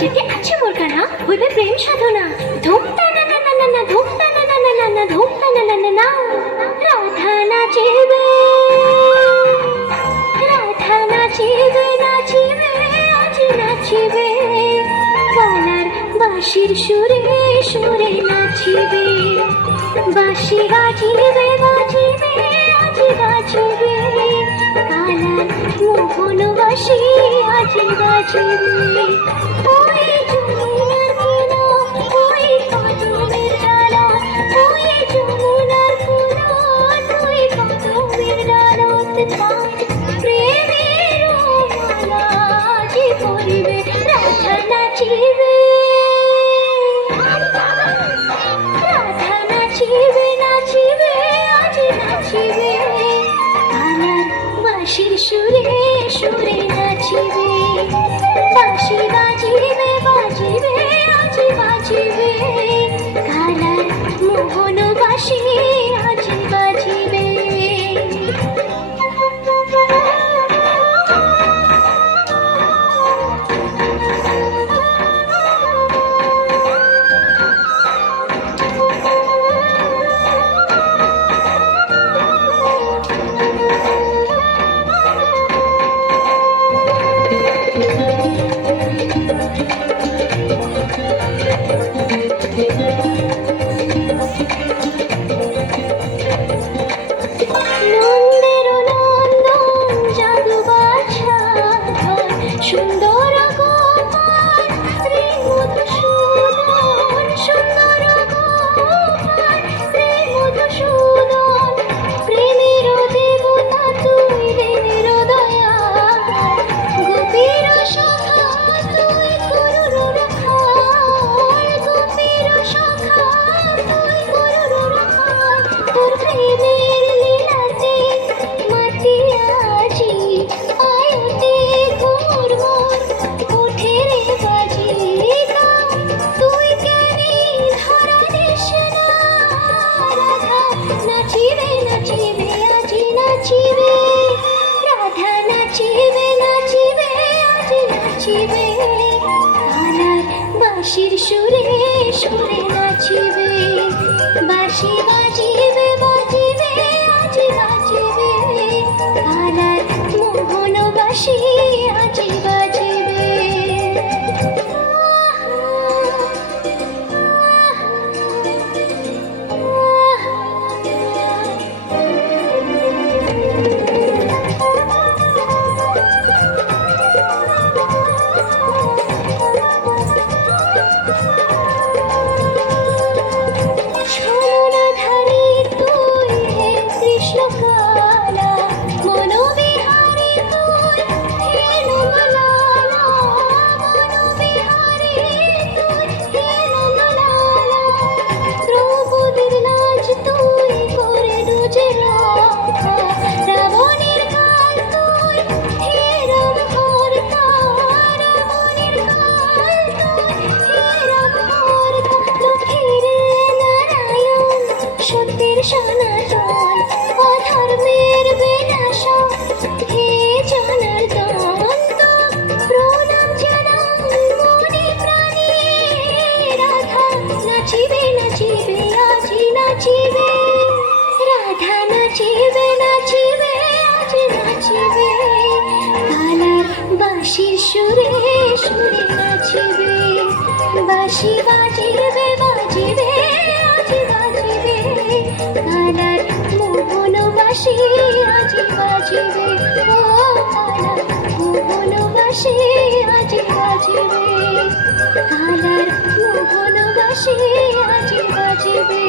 যেতে আছে মোর কানা হইবে প্রেম সাধনা ধুম তা না না না না ধুম তা না না না না ধুম তা না না না রাধা নাচিবে বাঁশির সুরে সুরে নাচিবে। বাঁশি বাজিবে বাজিবে, আজি বাজিবে। কালা মোহন বাঁশি, আজি বাজিবে। ওই নাচিবে আজি নাচিবে রাধা নাচিবে নাচিবে, আজি নাচিবে। কানার বাঁশির সুরে সুরে নাচিবে। বাঁশি বাজিবে বাজিবে, আজি নাচিবে। কানার মোহন বাঁশি সনাতন অধর্মের বিনাশন হে জনার্দন প্রণাম জানাই মনে প্রাণে রাধা নাচিবে নাচিবে আজি নাচিবে রাধা নাচিবে নাচিবে আজ নাচিবে কালার বাঁশির সুরে সুরে নাচিবে। বাঁশি বাজিবে মোহন আজ বাজিবে ও কালার মোহন বাঁশি আজ বাজিবে কালার মোহন বাঁশি আজ বাজিবে